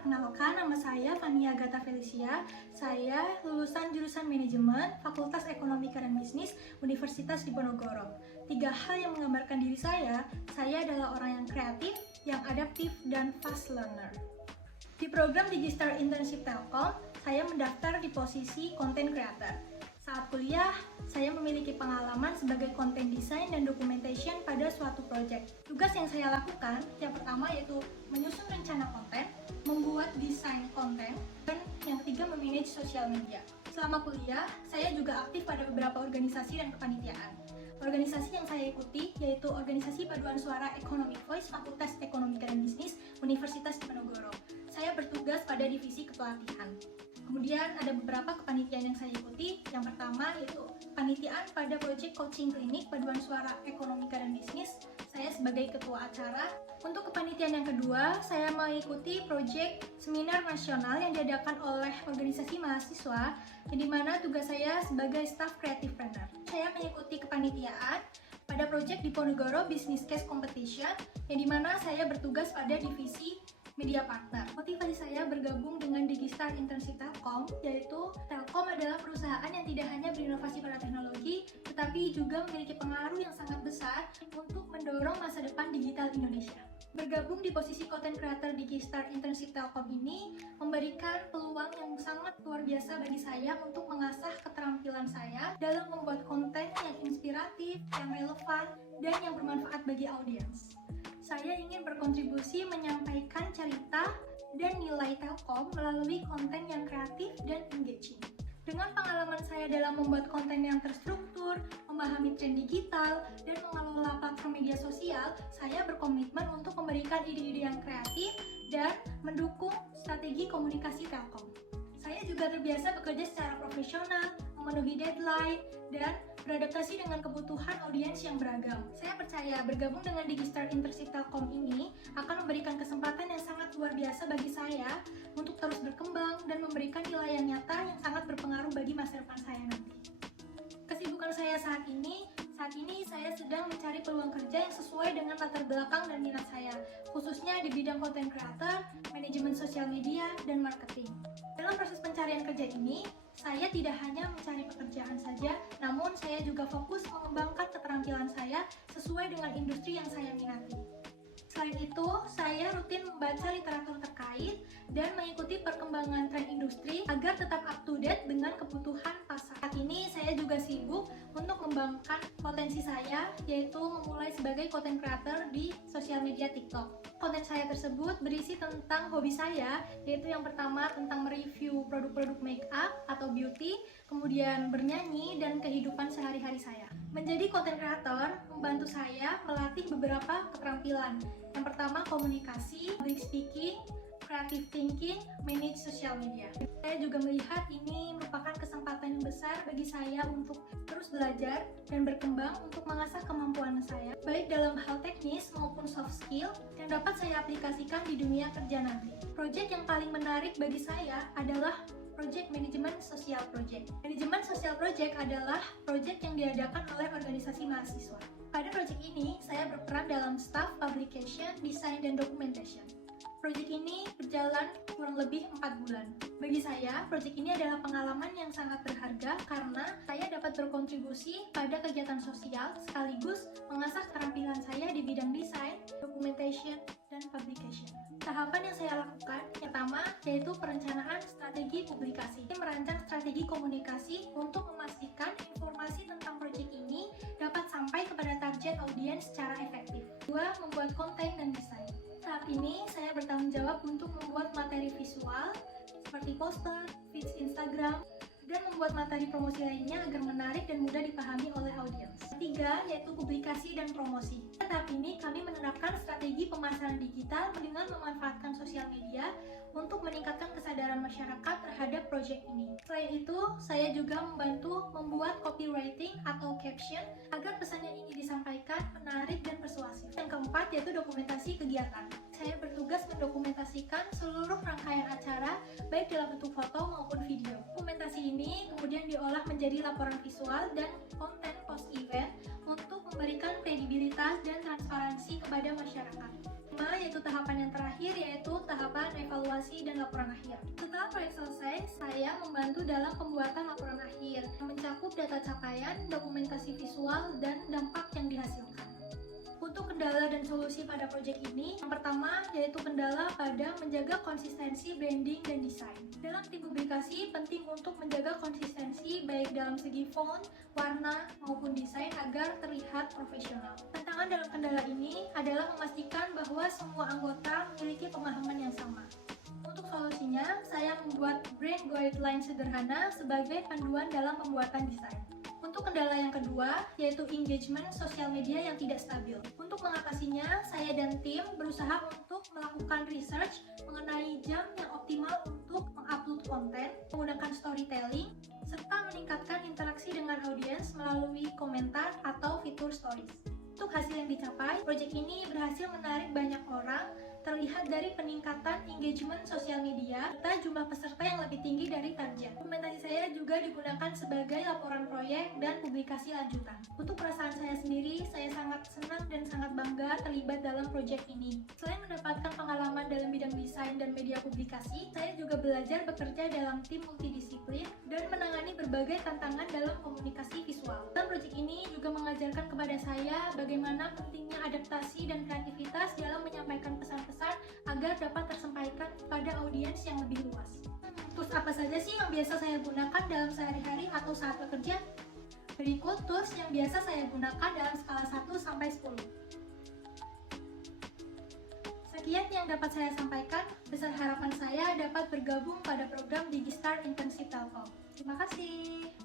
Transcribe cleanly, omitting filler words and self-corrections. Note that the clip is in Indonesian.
perkenalkan nama saya Fania Agatha Felicia. Saya lulusan jurusan Manajemen Fakultas Ekonomi dan Bisnis Universitas Diponegoro. 3 hal yang menggambarkan diri saya adalah orang yang kreatif, yang adaptif, dan fast learner. Di program Digistar Internship Telkom, saya mendaftar di posisi Content Creator. Saat kuliah, saya memiliki pengalaman sebagai content design dan documentation pada suatu project. Tugas yang saya lakukan, yang pertama yaitu menyusun rencana konten, membuat desain konten, dan yang ketiga memanage sosial media. Selama kuliah, saya juga aktif pada beberapa organisasi dan kepanitiaan. Organisasi yang saya ikuti yaitu Organisasi Paduan Suara Economic Voice Fakultas Ekonomi dan Bisnis Universitas Diponegoro. Saya bertugas pada divisi kepelatihan. Kemudian ada beberapa kepanitiaan yang saya ikuti. Yang pertama yaitu kepanitiaan pada Project Coaching Klinik Paduan Suara Ekonomi dan Bisnis. Saya sebagai ketua acara. Untuk kepanitiaan yang kedua, saya mengikuti Project Seminar Nasional yang diadakan oleh organisasi mahasiswa, yang dimana tugas saya sebagai staff creative planner. Saya mengikuti kepanitiaan pada Project Diponegoro Business Case Competition, yang dimana saya bertugas pada divisi media partner. Motivasi saya bergabung dengan Digistar Internship Telkom, yaitu Telkom adalah perusahaan yang tidak hanya berinovasi pada teknologi, tetapi juga memiliki pengaruh yang sangat besar untuk mendorong masa depan digital Indonesia. Bergabung di posisi Content Creator Digistar Internship Telkom ini memberikan peluang yang sangat luar biasa bagi saya untuk mengasah keterampilan saya dalam membuat konten yang inspiratif, yang relevan, dan yang bermanfaat bagi audiens. Saya ingin berkontribusi menyampaikan cerita dan nilai Telkom melalui konten yang kreatif dan engaging. Dengan pengalaman saya dalam membuat konten yang terstruktur, memahami tren digital, dan mengelola platform media sosial, saya berkomitmen untuk memberikan ide-ide yang kreatif dan mendukung strategi komunikasi Telkom. Saya juga terbiasa bekerja secara profesional, memenuhi deadline, dan beradaptasi dengan kebutuhan audiens yang beragam. Saya percaya bergabung dengan Digistar Internship Telkom ini akan memberikan kesempatan yang sangat luar biasa bagi saya untuk terus berkembang dan memberikan nilai yang nyata yang sangat berpengaruh bagi masa depan saya nanti. Kesibukan saya saat ini saya sedang mencari peluang kerja yang sesuai dengan latar belakang dan minat saya, khususnya di bidang content creator, manajemen sosial media, dan marketing. Dalam proses pencarian kerja ini, saya tidak hanya mencari pekerjaan saja, namun saya juga fokus mengembangkan keterampilan saya sesuai dengan industri yang saya minati. Selain itu, saya rutin membaca literatur terkait dan mengikuti perkembangan tren industri agar tetap up to date dengan kebutuhan pasar. Saat ini saya juga sibuk untuk mengembangkan potensi saya, yaitu memulai sebagai content creator di sosial media TikTok. Konten saya tersebut berisi tentang hobi saya, yaitu yang pertama tentang mereview produk-produk make up atau beauty, kemudian bernyanyi, dan kehidupan sehari-hari saya. Menjadi content creator membantu saya melatih beberapa keterampilan. Yang pertama komunikasi, public speaking, creative thinking, manage social media. Saya juga melihat ini merupakan kesempatan yang besar bagi saya untuk terus belajar dan berkembang untuk mengasah kemampuan saya, baik dalam hal teknis maupun soft skill yang dapat saya aplikasikan di dunia kerja nanti. Project yang paling menarik bagi saya adalah Project Manajemen Sosial Project. Manajemen Sosial Project adalah project yang diadakan oleh organisasi mahasiswa. Pada project ini, saya berperan dalam staff publication, design, dan documentation. Project ini berjalan kurang lebih 4 bulan. Bagi saya, project ini adalah pengalaman yang sangat berharga karena saya dapat berkontribusi pada kegiatan sosial sekaligus mengasah keterampilan saya di bidang desain, documentation, dan publication. Tahapan yang saya lakukan yang pertama yaitu perencanaan strategi publikasi. Merancang strategi komunikasi untuk memastikan informasi tentang project ini dapat sampai kepada target audiens secara efektif. 2. Membuat konten dan desain. Saat ini saya bertanggung jawab untuk membuat materi visual seperti poster, feeds Instagram, dan membuat materi promosi lainnya agar menarik dan mudah dipahami oleh audiens. 3. Yaitu publikasi dan promosi. Tahap ini kami menerapkan strategi pemasaran digital dengan memanfaatkan sosial media untuk meningkatkan kesadaran masyarakat terhadap proyek ini. Selain itu, saya juga membantu membuat copywriting atau caption agar pesan yang ingin disampaikan menarik dan persuasif. Yang keempat yaitu dokumentasi kegiatan. Saya bertugas mendokumentasikan seluruh rangkaian acara, baik dalam bentuk foto maupun video. Dokumentasi ini kemudian diolah menjadi laporan visual dan konten post-event untuk memberikan kredibilitas dan transparansi kepada masyarakat. Yang kelima yaitu tahapan yang terakhir, yaitu tahapan evaluasi dan laporan akhir. Setelah proyek selesai, saya membantu dalam pembuatan laporan akhir yang mencakup data capaian, dokumentasi visual, dan dampak yang dihasilkan. Untuk kendala dan solusi pada proyek ini, yang pertama yaitu kendala pada menjaga konsistensi branding dan desain. Dalam tim publikasi, penting untuk menjaga konsistensi baik dalam segi font, warna, maupun desain agar terlihat profesional. Tantangan dalam kendala ini adalah memastikan bahwa semua anggota memiliki pemahaman yang sama. Untuk solusinya, saya membuat brand guideline sederhana sebagai panduan dalam pembuatan desain. Untuk kendala yang kedua, yaitu engagement sosial media yang tidak stabil. Untuk mengatasinya, saya dan tim berusaha untuk melakukan research mengenai jam yang optimal untuk mengupload konten, menggunakan storytelling, serta meningkatkan interaksi dengan audiens melalui komentar atau fitur stories. Untuk hasil yang dicapai, proyek ini berhasil menarik banyak orang, terlihat dari peningkatan engagement sosial media serta jumlah peserta yang lebih tinggi dari target. Dokumentasi saya juga digunakan sebagai laporan proyek dan publikasi lanjutan. Untuk perasaan saya sendiri, saya sangat senang dan sangat bangga terlibat dalam proyek ini. Selain mendapatkan pengalaman dalam bidang desain dan media publikasi, saya juga belajar bekerja dalam tim multidisiplin dan menangani berbagai tantangan dalam komunikasi visual. Dalam proyek ini juga mengajarkan kepada saya bagaimana pentingnya adaptasi dan kreativitas dalam menyampaikan pesan-pesan agar dapat tersampaikan pada audiens yang lebih luas. Tools apa saja sih yang biasa saya gunakan dalam sehari-hari atau saat bekerja? Berikut tools yang biasa saya gunakan dalam skala 1 sampai 10. Sekian yang dapat saya sampaikan. Besar harapan saya dapat bergabung pada program Digistar Internship Telkom. Terima kasih.